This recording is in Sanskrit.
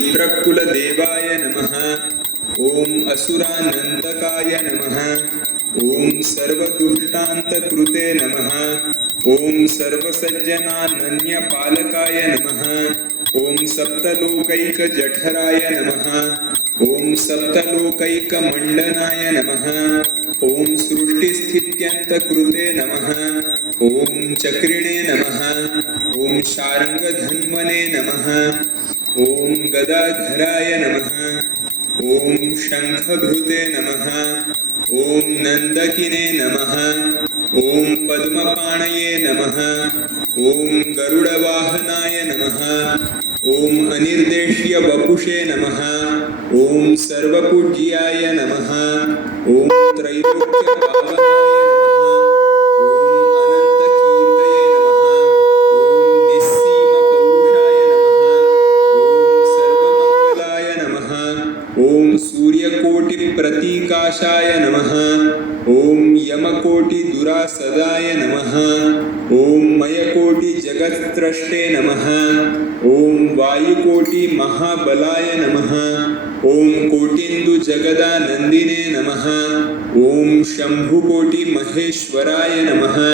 प्रकुलदेवाय नमः। ओम असुरानंतकाय नमः। ओम सर्वदुष्टान्तकृते नमः। ओम सर्वसज्जनानन्यपालकाय नमः। ओम सप्तलोकैकजठराय नमः। ओम सप्तलोकैकमण्डनाय नमः। ओम सृष्टिस्थित्यन्तकृते नमः। ओम चक्रिणे नमः। ओम शार्ङ्गधन्वने नमः। ओम गदाधराय नमः। ओम शंखभृते नमः। ओम नंदकिने नमः। ओम पद्मपाणये नमः। ओम गरुडवाहनाय नमः। ओम अनिर्देश्य वपुषे नमः। ओम सर्वपूज्याय नमः। ओम त्रैलोक्यपावनाय नमः। ओम अनन्तकीर्तये नमः। ओम निस्सीमपौरुषाय नमः। ओम सर्वमङ्गलाय नमः। ओम सूर्यकोटिप्रतीकाशाय नमः। ओम यमकोटिदुरासदाय नमः। ओम मयकोटिजगत्स्रष्टे नमः। ओम वायुकोटिमहाबलाय नमः। ओम कोटीन्दुजगदानन्दिने नमः। ओम शम्भुकोटिमहेश्वराय नमः।